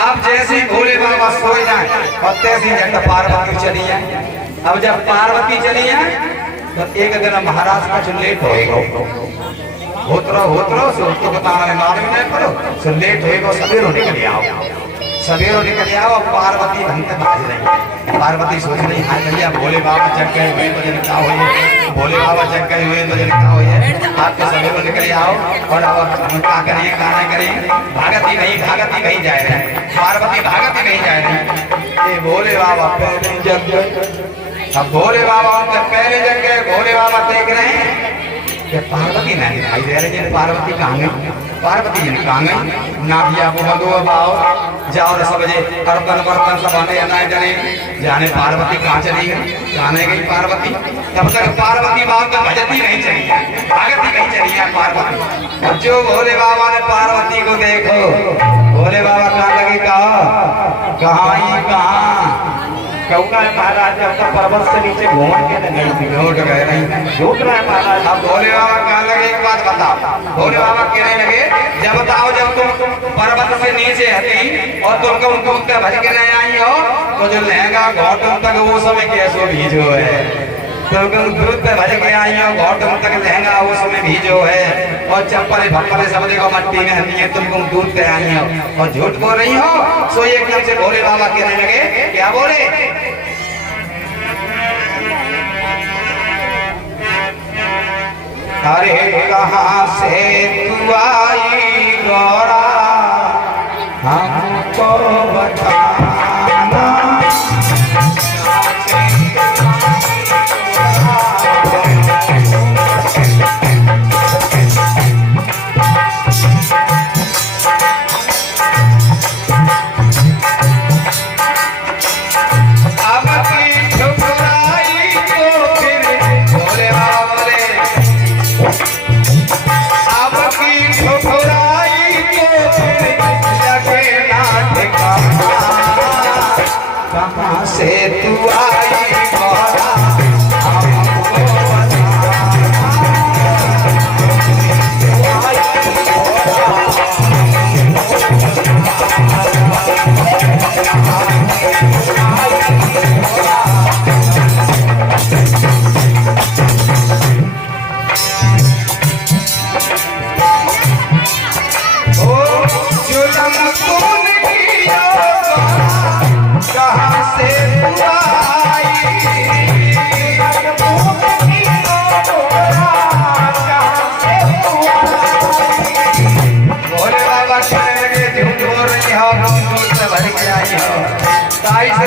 अब जैसे ही भोले बाबा सो जाए और तैसे ही जट पार्वती चली जाए। अब जब पार्वती चली जाए तो एक दिन महाराज का जो लेट होएगा होतरो सो तो बताने मालूम नहीं करो सो लेट होएगा सवेरो निकल आओ सवेरो निकल आओ। पार्वती भंत भाग रही पार्वती सोच रही हाय भैया भोले बाबा जग गए हुए तो जन क्या होइए भोले बाबा जग गए हुए तो जन क्या होइए आप तो सवेरो निकल आओ और अब हम क्या करें क्या नहीं करें। भागती नहीं जाए रहे पार्वती भागती नहीं जाए रही। ये भोले बाबा पहले जग गए। अब भोले बाबा उनके पहले जग गए। भोले बाबा देख रहे हैं कि पार्वती नहीं दिखाई दे रही है। पार्वती कहाँ गई पार्वती जी कहाँ गई ना दिया को बंधु बाओ जाओ रे सब जे कर्तन बर्तन सब आने आना जाने जाने पार्वती कहाँ चली गई कहाँ नहीं गई पार्वती। तब तक पार्वती बाबा का भजती नहीं चली है भागती नहीं चली है पार्वती। और जो भोले बाबा ने पार्वती को देखो भोले बाबा कहाँ लगे कहाँ कहूँगा महाराज जब तक पर्वत से नीचे घूम के नहीं थी झूठ कह रही झूठ रहा है महाराज। अब भोले बाबा कहाँ लगे एक बात बताओ। भोले बाबा कहने लगे जब बताओ जब तुम पर्वत से नीचे हटी और तुमको उनको भज के नहीं आई हो तो जो लहंगा घोटन तक वो समय कैसो भीजो है तुमको दूध पे भज के आई हो घोटन तक लहंगा वो समय भीजो है और चप्पल भप्पल सब देखो मट्टी में हती है तुमको दूध पे आई हो और झूठ बोल रही हो। सो एकदम से भोले बाबा कहने लगे क्या बोले अरे कहाँ से तू आई गौरा हमको बताना। कहाँ से तू आई गौरा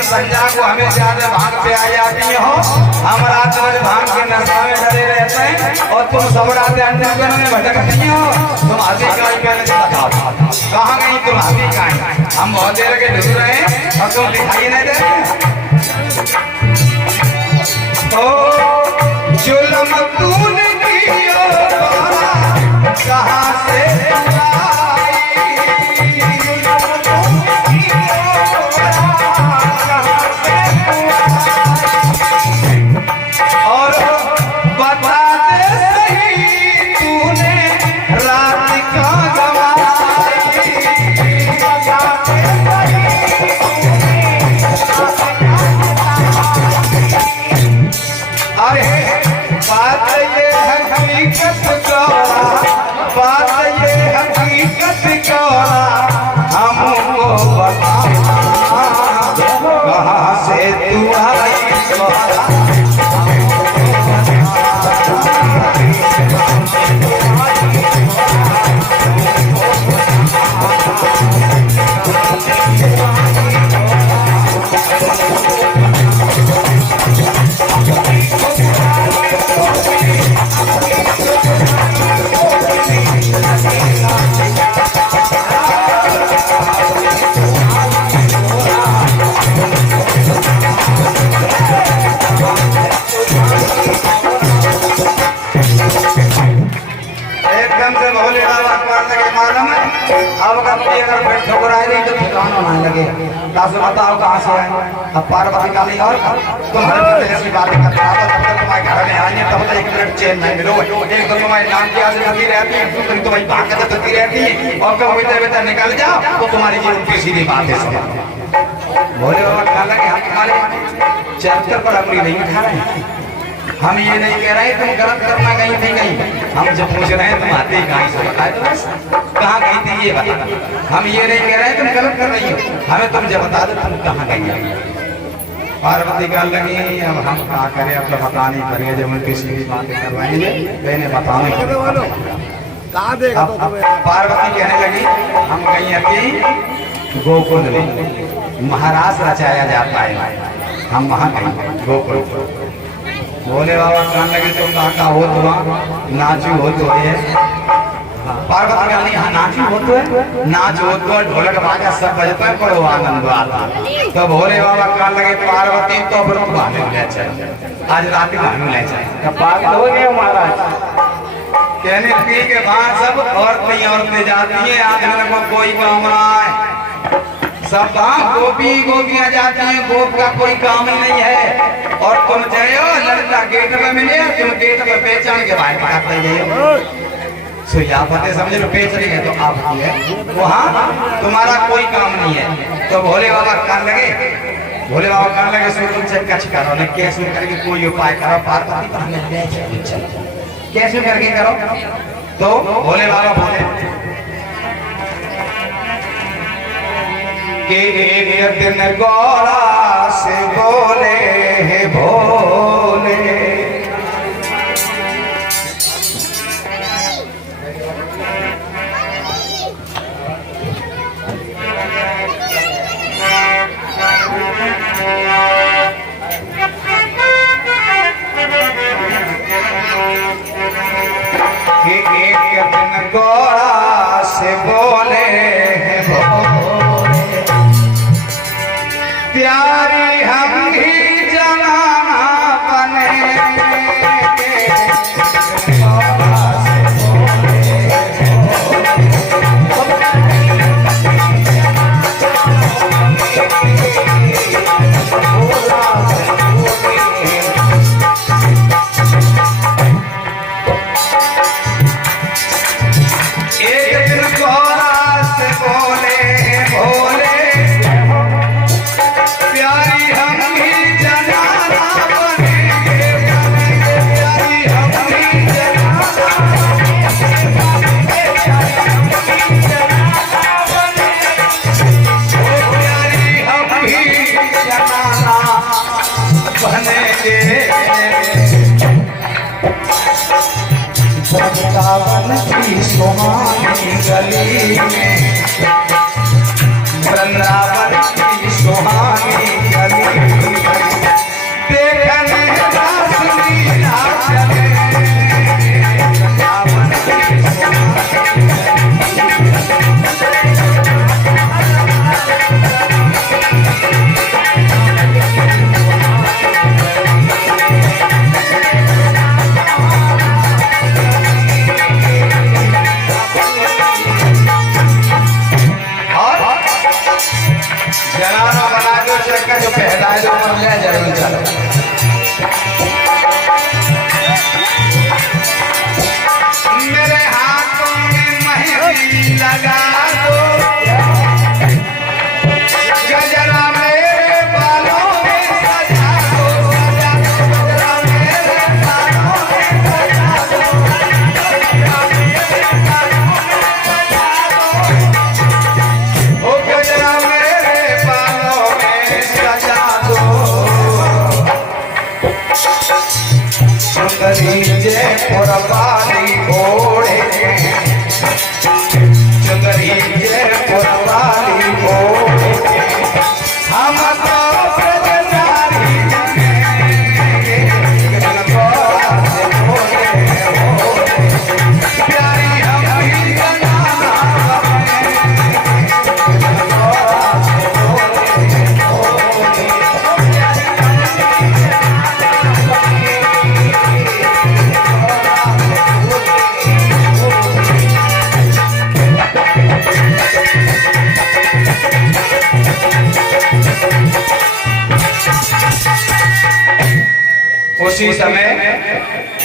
संजा को हमें ज्यादा भांग पे आ जाती हो। हम रात भर भांग के नशा में डरे रहते हैं और तुम सब रात अंडर में भटकती हो। तुम हाथी काई पहले कहाँ गई तुम हाथी काई हम बहुत देर के ढूंढ रहे हैं और तुम दिखाई नहीं दे रहे। जुल्म तूने किया कहाँ से अब अगर बैठ ठुकराए रही तो ठिकाना नहीं लगे। दास बताओ कहाँ से आए? अब पार्वती का नहीं और तुम्हारे पहले ऐसी बातें करता था, जब तक तुम्हारे घर में आएंगे तब तक एक मिनट चैन नहीं मिलो। एक तो तुम्हारी नाम की आदत लगी रहती है, दूसरी तुम्हारी भागत चलती रहती है, और कब बेटा बेटा निकल जाओ तो तुम्हारी जीवन की सीधी बात है। भोले बाबा कहा लगे हम तुम्हारे चरित्र पर अपनी नहीं उठा रहे हैं, हम ये नहीं कह रहे तुम गलत करना गई थी कहीं, हम जब पूछ रहे हैं तुम आते ही कहीं से बताए तो बस कहाँ गई थी ये बता। हम ये नहीं कह रहे तुम गलत कर रही हो, हमें तुम जब बता दो तुम कहाँ गई। पार्वती कहने लगी अब हम क्या करें, अब तो बता नहीं पड़ेगा, जब उनकी सीधी बातें करवाएंगे मैंने बताने पार्वती कहने लगी हम गई थी गोकुल में, महाराज रचाया जाता है, हम वहाँ गए गोकुल। भोले बाबा कहने लगे तुम का हो तो नाचू हो तो है। पार्वती कहने लगी हाँ नाचू हो तो है, नाच हो तो ढोलक बाजा सब बजता है, बड़ो आनंद आता। तो भोले बाबा कहने लगे पार्वती तो फिर भानु ले चल, आज रात भानु ले चल। पागल हो गए महाराज। कहने लगी के बाद सब औरतें जाती हैं, आज को कोई काम ना है, सब गोपी गोपियां जाती हैं, गोप का कोई काम ही नहीं है। और तुम जाओ लड़का गेट पे मिले, तुम गेट पे पहचान के बाहर काटते जाइए, सो यहाँ पते समझ लो बेच रही है तो आप की है वहाँ तुम्हारा कोई काम नहीं है। तो भोले बाबा कहने लगे, भोले बाबा कहने लगे सो तुम चक्का छिकारो ने कैसे करके कोई उपाय करो, पार्वती को हमें ले चलो कैसे करके करो। तो भोले बाबा बोले कि एक दिन गौरा से बोले हे भोले, कि एक दिन गौरा से बोले हे भोले, प्यारी हम ही जनाना बनेंगे। एक दिन गौरा से बोले भोले, प्यारी हम ही जनाना बनेंगे, प्यारी हम ही जनाना बनेंगे, प्यारी हम ही जनाना बनेंगे। वृंदावन की सुहानी गली में, वृंदावन की सुहानी गली में, देखने रास लीला चले, वृंदावन की सुहानी जनाना बना दो चक्कर जो पहला है जो मर जाए जरूर चलो। मेरे हाथों में मेहंदी लगा दो, गजरा मेरे बालों में सजा दो, सजा दो गजरा मेरे बालों में सजा दो, गजरा मेरे बालों में सजा दो, ओ गजरा सुंदरी जय पुरवाली ओढ़े, सुंदरी उसी समय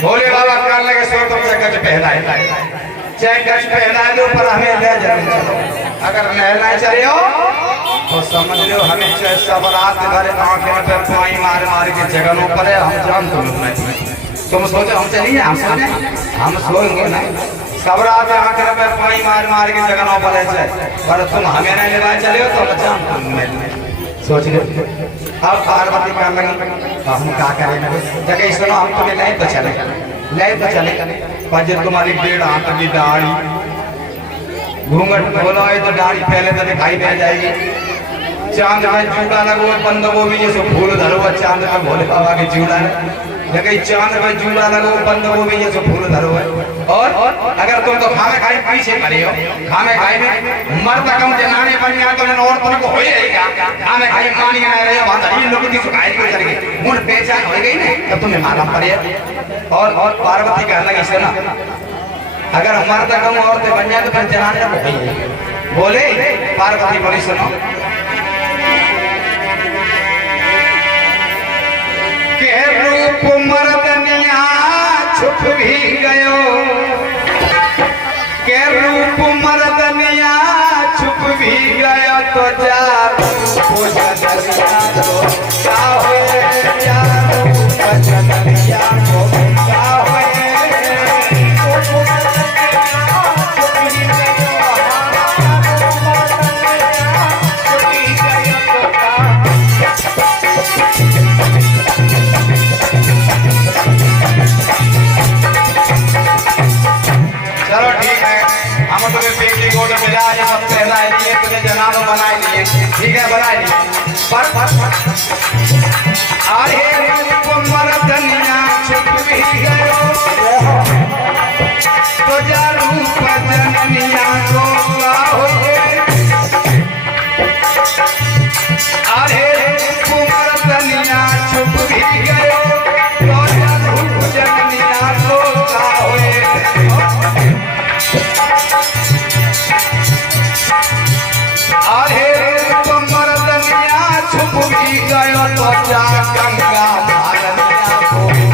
भोले बाबा कहने लगे सो तुमसे गज पहनाए, चाहे गज पहनाए दो पर हमें ले जरूर चलो। अगर नहीं चले हो तो समझ लो हमें चाहे सब रात भर आंखें पे पानी मार मार के जगहों पर हम जान तुम सोचो हम चलिए, हम सोएंगे ना। सब रात आंखें पे पानी मार मार के जगहों पर है, पर तुम हमें नहीं लेवा चले हो तो हम जान सोच लो। अब पार्वती कहने लगी तो हम क्या करें, जगह सुनो हम तुम्हें ले तो चले, पर तुम्हारी 1.5 हाथ की दाढ़ी घूंघट बोलो तो दाढ़ी पहले तो दिखाई दे जाएगी। चांद में चूड़ा लगो बंद गोभी जैसे फूल धरो, चांद में भोले बाबा के चूड़ा जगह चांद में चूड़ा लगो बंद गोभी जैसे फूल धरो है। और अगर तुम तो खामे खाई पीछे पड़े हो, खामे खाई में मर्द कम जनाने बन गया तो और तुमको हो ही रहेगा। खामे खाई पानी आ रहे हो वहां ये लोग की शिकायत को चल गई, मुंह पहचान हो गई ना तब तुम्हें मालूम पड़े। और पार्वती कहने लगी सुना अगर मर्द कम औरतें बन जाए तो फिर जनाने बोले। पार्वती बोली सुनो के रूप मर्दनिया छुप भी गयो, के रूप मर्दनिया छुप भी गयो तो जा चलो ठीक है, हम तुम्हें पेटी को मिला ये सब पहना लिए, तुझे जनाब बनाए लिए, ठीक है बनाए लिए। पर अरे रूप मर्दनिया छुप भी गयो तो जा रूप जननिया को होए। अरे रूप मर्दनिया छुप भी गयो तो जा रूप जननिया को होए। अरे रूप मर्दनिया छुप भी गयो तो जा गंगा भारनिया को होए,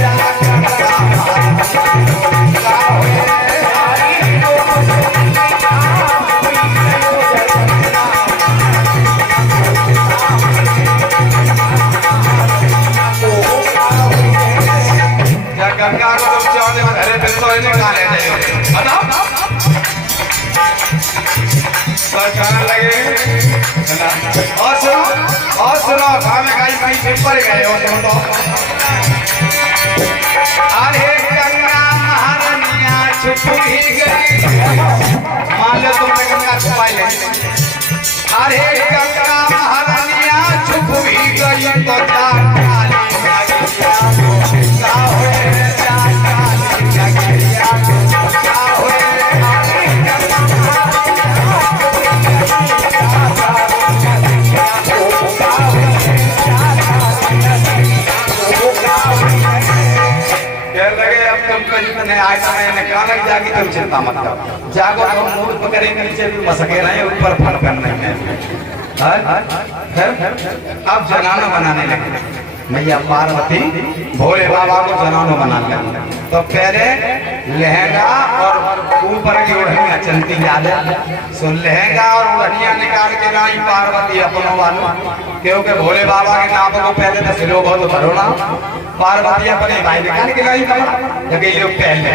जा गंगा भारनिया होए। गंगा को तुम चाहते हो घरे फिर तो इन्हें खा लेते हो, बताओ कहने लगे। और सुनो खामे खाई पीछे पड़ गए हो तुम तो। अरे गंगा महारानिया छुप ही गई, मान लो तुमने गंगा छुपाई ले। अरे गंगा महारानिया छुप ही गई तो जागी तुम चिंता मत करो, जागो तुम मुंह पकड़ेंगे नीचे भी मसके नहीं, ऊपर फटकन नहीं है। अब जनाना बनाने लगे मैया पार्वती भोले बाबा को जनाना बनाने लगे। तो पहले लहंगा और ऊपर की ओढ़निया चलती ज्यादा, सो लहंगा और ओढ़निया निकाल के लाई पार्वती अपनों वालों, क्योंकि भोले बाबा के नाम को पहले तो सिलो बहुत भरोना। पार्वती अपने भाई निकाल के लाई कपड़ा लगे लोग पहले।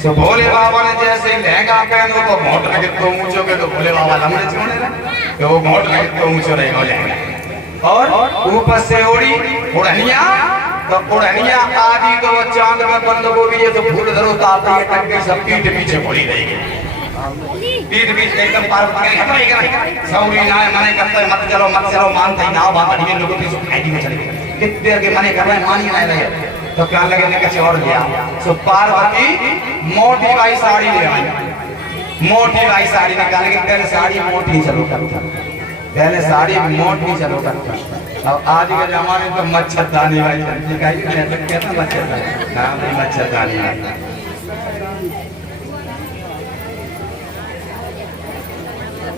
सो भोले बाबा ने जैसे लहंगा पहनो तो घोट लगे तो ऊंचो के, तो भोले बाबा लंबे छोड़े रहे तो वो घोट लगे तो ऊंचो रहेगा लहंगा। और ऊपर से ओढ़ी ओढ़निया, तो ओढ़निया आदि तो वो चांद में बंद गोभी ये तो फूल धरो ताता ये टंकी सब पीठ पीछे घोड़ी रहेगी, पीठ पीछे एकदम पार्वती सौरी ना मने करते मत चलो मानते ही ना बात ये लोगों की सुखाई में चले गए कितने देर के मने कर रहे मानी नहीं रहे। तो क्या लगे ने कुछ और दिया। सो पार्वती मोटी वाली साड़ी ले आई, मोटी वाली साड़ी निकाल के पहले साड़ी मोटी चलो करता, पहले साड़ी मोटी चलो करता। अब आज के जमाने तो मच्छरदानी वाली कहता मच्छरदानी, हाँ मच्छरदानी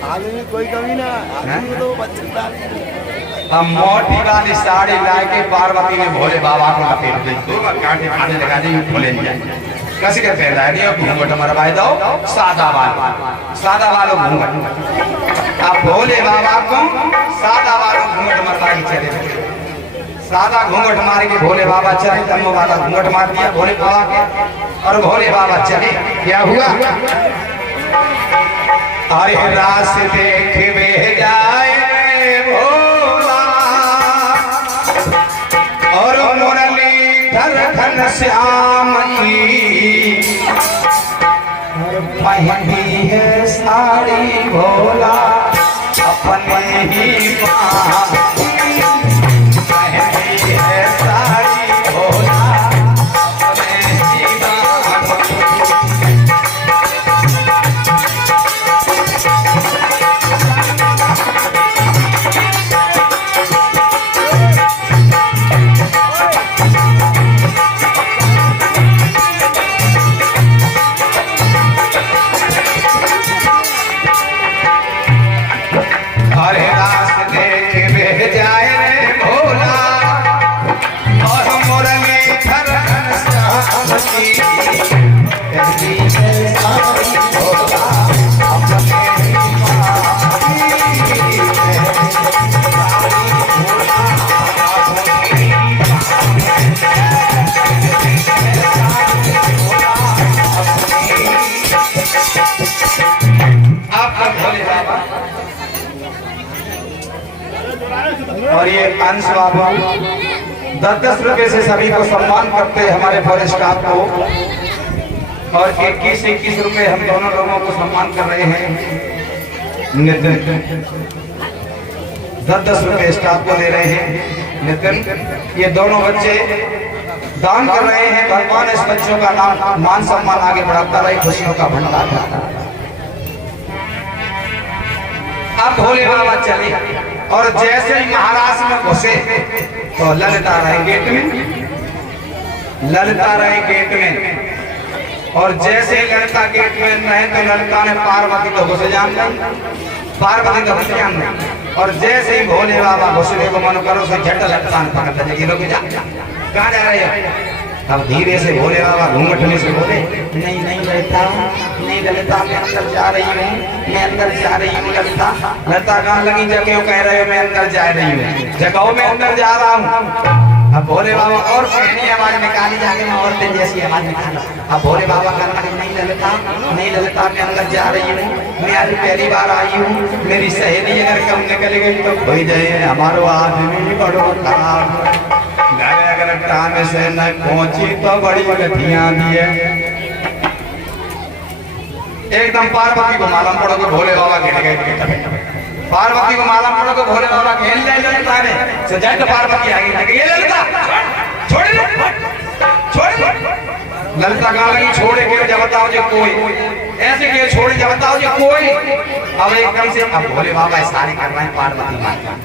आदमी कोई कमी ना, आदमी तो मच्छरदानी अब मोटी वाली साड़ी ला के पार्वती ने भोले बाबा को लपेट दी। दो कांटे खाने लगा दी, भोले जाए कैसे के पहना दिया घूंघट मरवाए दो सादा वालो घूंघट। अब भोले बाबा को सादा वालो घूंघट मरवा के चले। सादा घूंघट मार के भोले बाबा चले, तम्बू वाला घूंघट मार दिया भोले बाबा के और भोले बाबा चले। क्या हुआ? अरे रास देख वे जाए भोला और मुरली धर श्याम की पहनी है साड़ी भोला अपने ही पहनी है साड़ी भोला अपने ही और ये अंश बाबू 10-10 रुपए से सभी को सम्मान करते हैं हमारे फॉरेस्ट स्टाफ को, और 21-21 रुपए हम दोनों लोगों को सम्मान कर रहे हैं। नितिन 10-10 रुपए स्टाफ को दे रहे हैं। नितिन ये दोनों बच्चे दान कर रहे हैं। भगवान इस बच्चों का नाम मान सम्मान आगे बढ़ाता रहे, खुशियों का भंडार करता रहे। अब भोले बाबा चले और जैसे ही महाराष्ट्र में घुसे तो ललिता रहे गेट में, ललिता रहे गेट में। और जैसे ही ललिता गेट में रहे तो ललिता ने पार्वती को घुस जान दी, पार्वती को घुस जान दी। और जैसे ही भोले बाबा घुसने को मन करो से झट ललिता ने पकड़ लिया, लोग जा कहाँ जा रहे हो? अब धीरे से भोले बाबा घूंघट में से बोले, नहीं नहीं ललिता, नहीं ललिता मैं अंदर जा रही हूँ, मैं अंदर जा रही हूँ ललिता। ललिता कहाँ लगी? जगह कह रहे हो मैं अंदर जा रही हूँ, जगह में अंदर जा रहा हूँ। अब भोले बाबा और पहली आवाज निकाली, जाके मैं और तेज जैसी आवाज निकाला। अब भोले बाबा कहने लगे, नहीं ललिता, नहीं ललिता मैं अंदर जा रही हूँ, मैं आज पहली बार आई हूँ। मेरी सहेली अगर कम निकल गई तो हो जाए हमारो आदमी बड़ो खराब, अगर टाइम से न पहुंची तो बड़ी गठियां दिए। एकदम पार्वती को मालूम पड़ो कि भोले बाबा घेर गए। पार्वती को मालूम पड़ो कि भोले बाबा घेर ले ललिता ने से झट पार्वती आ गई, ये ललिता छोड़ ललिता कहाँ लगी? छोड़े के जब बताओ जो कोई ऐसे के छोड़े जब बताओ जो कोई। अब एकदम से अब भोले बाबा इशारे कर रहे हैं पार्वती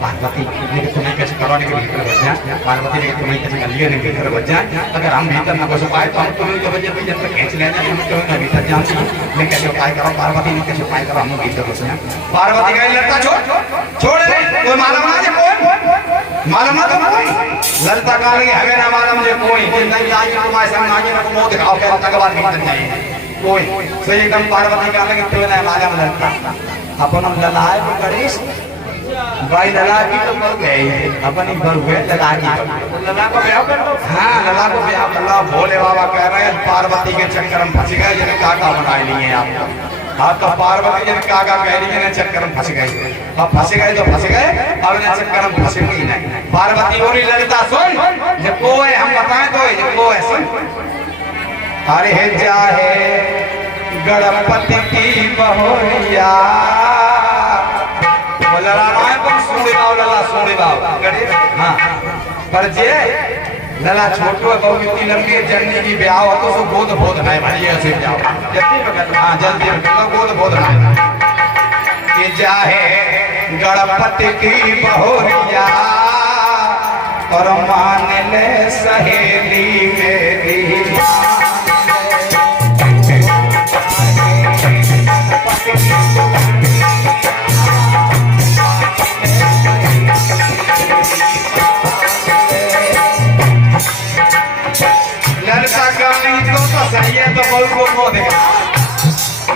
पार्वती लेकिन तुम्हें कैसे करवाने के भीतर बच जाए, पार्वती लेकिन तुम्हें कैसे कर लिए भीतर बच जाए। अगर हम भीतर न घुस पाए तो हम तुम्हें जो वजह भी जब तक खींच लेना है हम तुम्हें भीतर जानती हूँ, मैं कैसे उपाय करो पार्वती ने कैसे उपाय करो हम भीतर घुस जाए। पार्वती का लड़का छोड़ कोई मालूम ना कौन मालूम ना तुम कोई। ललिता कहा लगी हमें ना मालूम मुझे कोई नहीं जाए तुम्हारे सामने आगे ना मुंह दिखाओ क्या तक बात भीतर जाए कोई। सही एकदम पार्वती कहा लगी तो ना मालूम लड़का अपन हम ललाए भी गणेश भाई लला की तो मर गए अपन ही मर गए लला की लला को ब्याह कर दो। हाँ लला को ब्याह कर लो। भोले बाबा कह रहे हैं पार्वती के चक्कर में फंस गए जिन्हें काका बना लिए आप। हाँ तो पार्वती जिन्हें काका कह रही है चक्कर में फंस गए। अब फंस गए तो फंस गए, अब इन्हें चक्कर में फंसे ही नहीं। पार्वती बोली ललिता सुन जब को है हम बताएं तो जब को है सुन। अरे चाहे गणपति की बहुरिया लला सोने बाबू गणेश। हाँ पर जे लला छोटो बहु इतनी लंबी जर्नी की ब्याह हो तो सो गोद बोध है भाई ऐसे जाओ जल्दी। हाँ जल्दी गोद बोध है कि चाहे गणपति की बहुरिया और मान ले सहेली मेरी। गौर को मुंह दिखा।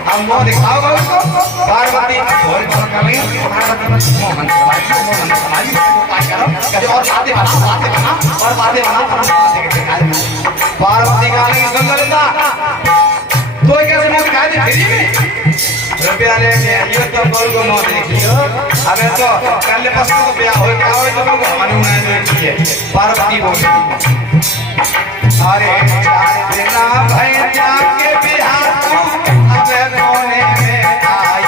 अब मुंह दिखाओ गौर को। पार्वती भोले बाबा कर रही है, पार्वती मोहन समाजी को उपाय करो, कहते और बातें बना और बातें बना बातें दिखाई। पार्वती का नहीं सुन लेता तो कैसे मुंह दिखाई दे फ्री में रुपया लेके आइयो तो गौर को मुंह देखियो। अबे तो कल परसों को ब्याह हो क्या हो तो हमारी उन्हें देखिए। पार्वती बोली अरे चार दिना भय जाके बिहार तू अबे कोने में आई।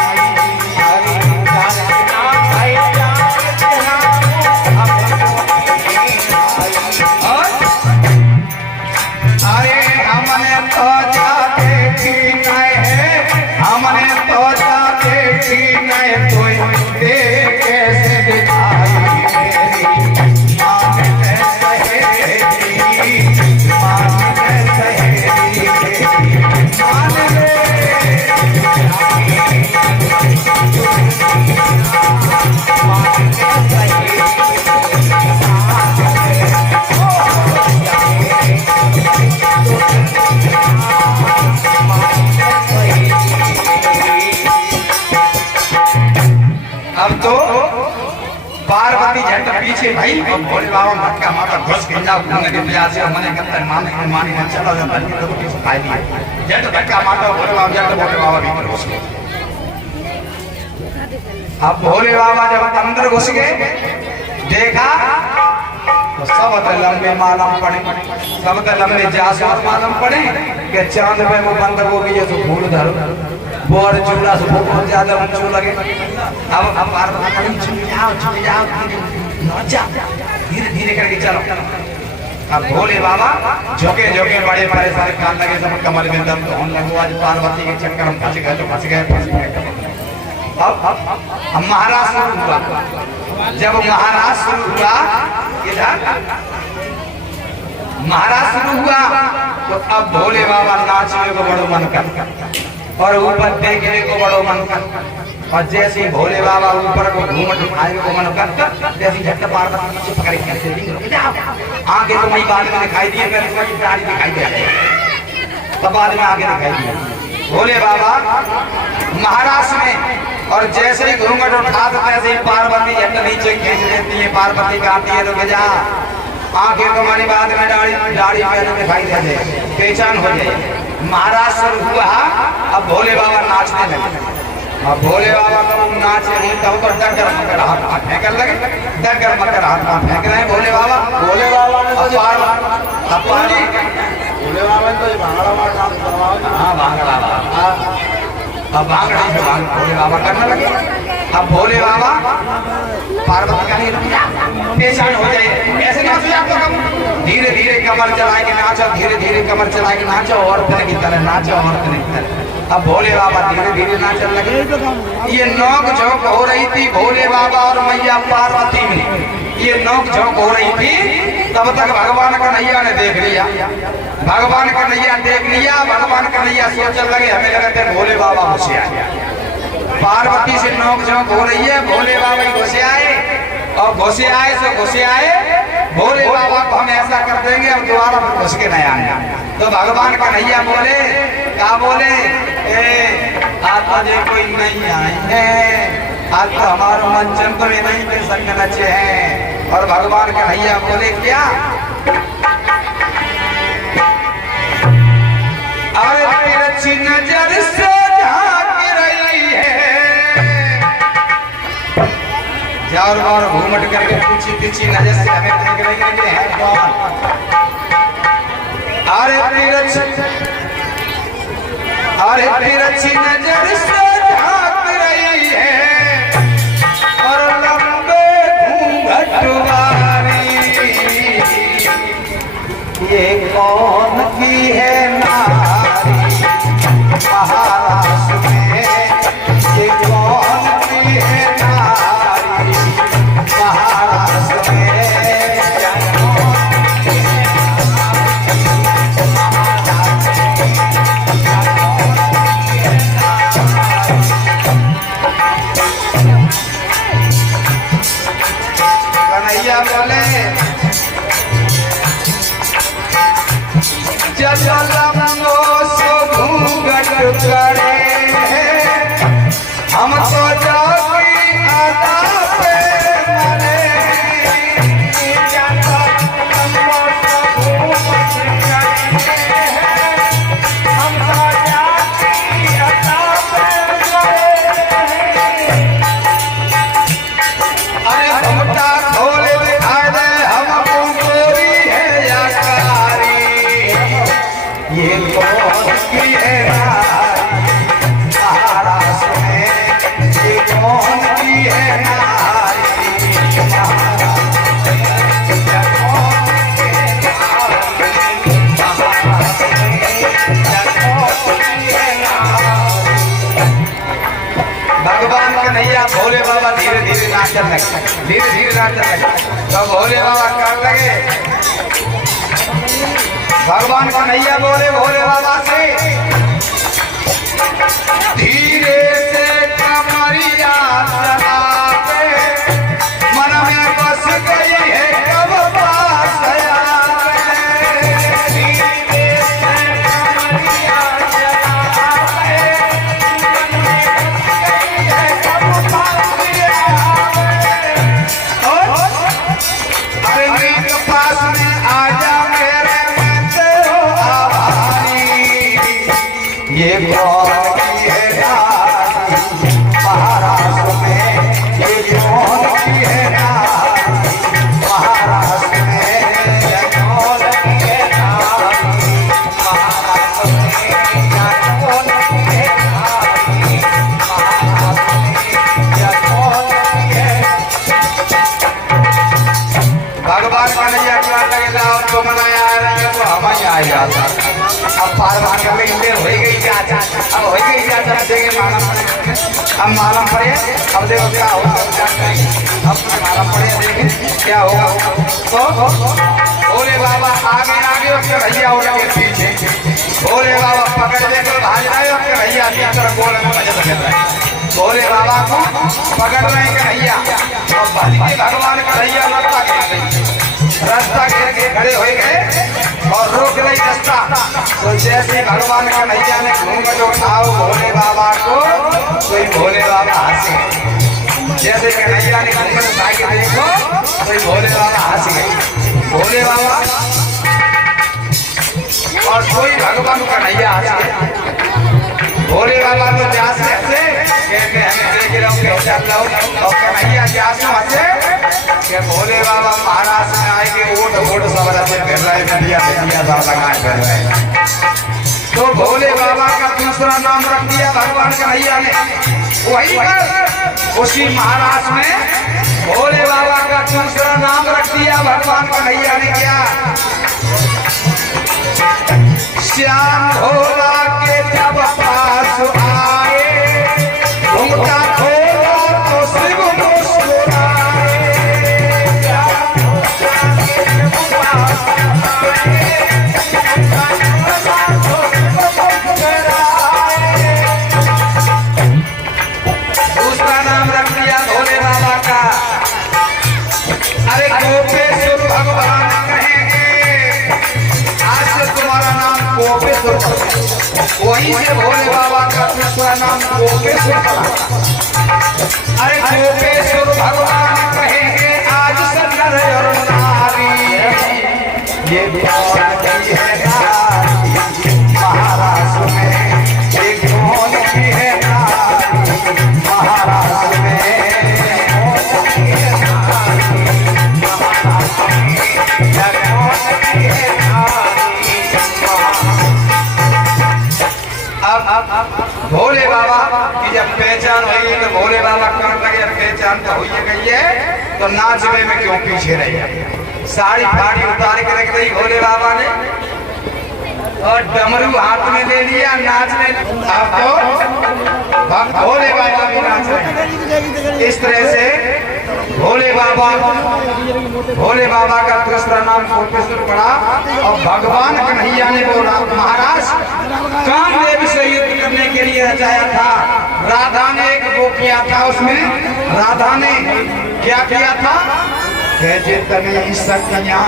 अरे चार दिना भय जाके बिहार तू अबे कोने में आई। अरे हमने तो जाके ठीक है, हमने तो जाके ठीक है, कोई दे कैसे दिखाई मेरी मान सहेली, मान सहेली मान ले। अब तो पार्वती झट पीछे भाई और भोले बाबा मटका माता घुस के जाओ घूमने के प्रयास से मने कत्तर माने मन चला जाता है तो किस खाई दिया झट धक्का मारता भोले बाबा झट भोले बाबा भीतर घुस गए। अब भोले बाबा जब अंदर घुस गए देखा तो सब लंबे मालूम पड़े, सब लंबे जासूस मालूम पड़े कि चांद पे वो बंद हो गई तो फूल धरो बोर चूल्हा से बहुत ज्यादा ऊंचो लगे। अब पार्वती छुप जाओ धीरे धीरे करके चलो। अब भोले बाबा झोंके झोंके बड़े बड़े सारे कान लगे, सब कमर में दर्द होने लगे। आज पार्वती के चक्कर में फंस गए तो फंस गए। अब महाराज शुरू हुआ। जब महाराज शुरू हुआ इधर महाराज शुरू हुआ तो अब भोले बाबा नाचने को बड़ो मन कर और ऊपर देखने को बड़ो मन कर। और जैसे भोले बाबा ऊपर को घूमट उठाए को मन कर जैसे झट पार्वती नीचे पकड़ के आगे तो वही बाद में दिखाई दिए, पहले दाढ़ी दिखाई दे तब बाद में आगे दिखाई दिए भोले बाबा महाराज में। और जैसे ही घूंघट उठाते वैसे ही पार्वती झट नीचे खींच लेती है। पार्वती कहती है रुक जा, आंखें तुम्हारी बाद में दाढ़ी पहले दिखाई दे जाए, पहचान हो जाए। महाराज शुरू हुआ। अब भोले बाबा नाचने लगे। अब भोले बाबा का नाचे तब तो डगर मकर हाथ फेंकने लगे, डगर मकर हाथ फेंक रहे हैं भोले बाबा। भोले बाबा ने भोले बाबा तो भांगड़ा मार, हाँ भांगड़ा, अब भांगड़ा से भांग भोले बाबा करने लगे। अब भोले बाबा पार्वती का नहीं पहचान हो जाए, ऐसे नाचो आप धीरे धीरे कमर चला के नाचो, धीरे धीरे कमर चला के नाचो, औरत की तरह नाचो, औरत की तरह। अब भोले बाबा धीरे धीरे नाचने लगे। ये नोक झोंक हो रही थी भोले बाबा और मैया पार्वती में, ये नोक झोंक हो रही थी। तब तक भगवान कन्हैया ने देख लिया, भगवान कन्हैया देख लिया। भगवान कन्हैया सोचने लगे हमें लगता है भोले बाबा घुसे आए। पार्वती से नोक झोंक हो रही है, भोले बाबा घुसे आए और घुसे आए से घुसे आए। भोले बाबा को हम ऐसा कर देंगे अब दोबारा घुस के नहीं आए। तो भगवान कन्हैया बोले क्या बोले, आज तो कोई नहीं आए हैं, आज तो हमारा मंचन तो नहीं के संग नचे हैं। और भगवान कन्हैया बोले क्या, अरे तेरी नजर से झांक रही है, चार बार घूमट करके पीछे पीछे नजर से हमें देख रही है कौन। अरे तेरी नजर से झांक रही है और लंबे घूंघट वाली, ये कौन की है नारी महाराष्ट्र में, ये कौन की है नारी महाराष्ट्र में। कन्हैया बोले जब लंबो सो हम तो जागी आता पे भगवान कन्हैया भोले बाबा धीरे धीरे नाचन लगे, धीरे धीरे नाचन लगे। तो भोले बाबा कर लगे, भगवान कन्हैया बोले भोले बाबा से, धीरे से कमरिया चलावे, मन में बस गई है कब पास आवे। धीरे से कमरिया चलावे, मन में बस गई है कब पास आवे। अरे मेरे पास में आजा मेरे मन से हो आभारी, ये कौन की है नारी महाराष्ट्र में, ये कौन की है नारी महाराष्ट्र में, ये कौन की है नारी महाराष्ट्र में, ये कौन की है नारी महाराष्ट्र में, ये कौन की है। भगवान कन्हैया क्या लगेगा, उनको मनाया आ रहा है तो हम ही आ जाता। अब पार करने के लिए हो गई जाता, अब हो गई जाता देंगे मालूम पड़े, अब मालूम पड़े, अब देखो क्या होगा, अब मालूम पड़े देखें क्या होगा। तो भोले बाबा आगे आगे उसके भैया उनके पीछे, भोले बाबा पकड़ लेकर भाग रहे उसके भैया की तरफ बोले में बजट कर रहे हैं। भोले बाबा को पकड़ रहे हैं कन्हैया, और बल्कि भगवान कन्हैया रास्ता घेर के खड़े हो गए और रोक नहीं रास्ता। तो जैसे भगवान कन्हैया ने घूंघट उठाओ भोले बाबा को, कोई भोले बाबा हंसे। जैसे कन्हैया ने घूंघट उठा के देखो, कोई भोले बाबा हंस गए। भोले बाबा और कोई भगवान कन्हैया हंस गए। भोले बाबा तो जा से हंसे, कहते हमें देख रहे हो चल रहा, और कन्हैया जा से हंसे कि भोले बाबा महाराज में आएंगे, ओट ओट सब रचे फिर रहे, नदिया नदिया सब लगाए फिर रहे। तो भोले बाबा का दूसरा नाम रख दिया भगवान कन्हैया ने, वही पर उसी महाराज में भोले बाबा का दूसरा नाम रख दिया भगवान कन्हैया ने, क्या श्याम भोला के जब पास आए, घूमता खोला तो शिव मुस्कुराए। दूसरा नाम रख दिया भोले बाबा का, अरे गोपेश्वर भगवान कहेंगे, आज से तुम्हारा नाम गोपेश्वर, वहीं से भोले बाबा का दूसरा नाम गोपेश्वर पड़ा। अरे गोपेश्वर भगवान कहेंगे, आज से नर और नारी, ये कौन की है नारी महाराष्ट्र में, ये कौन की है नारी महाराष्ट्र में, कौन की है नारी महाराष्ट्र में, ये कौन की है नारी। अब भोले बाबा की जब पहचान हुई तो भोले बाबा कहने लगे, पहचान तो हुई गई है तो नाचने में क्यों पीछे रही। साड़ी फाड़ी उतार के रख दी भोले बाबा ने, और डमरू हाथ में ले लिया, नाचने। अब तो भोले बाबा भी नाच रहे। इस तरह से भोले बाबा का दूसरा नाम गोपेश्वर पड़ा। और भगवान कन्हैया ने बोला, महाराज कामदेव से युद्ध करने के लिए रचाया था, राधा ने एक वो किया था, उसमें राधा ने क्या किया था, जितने सखियां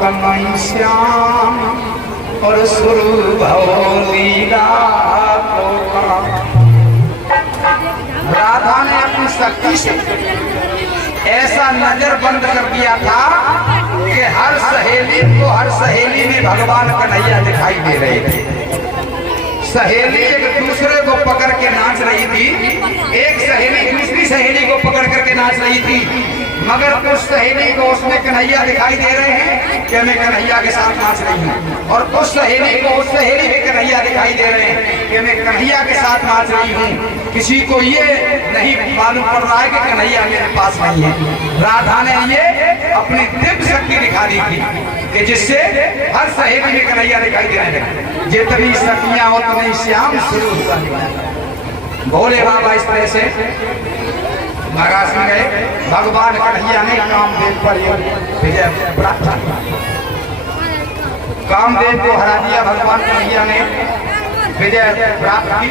कन्हैया श्याम और सुर भव लीला राधा ने अपनी शक्ति से ऐसा नजर बंद कर दिया था कि हर सहेली में भगवान कन्हैया दिखाई दे रहे थे। सहेली एक दूसरे को पकड़ के नाच रही थी, एक सहेली दूसरी सहेली को पकड़ करके नाच रही थी, मगर कुछ सहेली को उसमें कन्हैया दिखाई दे रहे हैं कि मैं कन्हैया के साथ नाच रही हूँ, और कुछ सहेली को उस सहेली में कन्हैया दिखाई दे रहे हैं कि मैं कन्हैया के साथ नाच रही हूँ। किसी को ये नहीं मालूम पड़ रहा है कि कन्हैया मेरे पास नहीं है। राधा ने ये अपनी दिव्य शक्ति दिखा दी थी कि जिससे हर सहेली में कन्हैया दिखाई दे रहे हैं। जितनी सखियां उतनी श्याम शुरू हुआ। भोले बाबा इस तरह से महाराज में गए। भगवान कन्हैया ने कामदेव पर विजय प्राप्त की। कामदेव को हरा दिया भगवान कन्हैया ने, विजय प्राप्त की।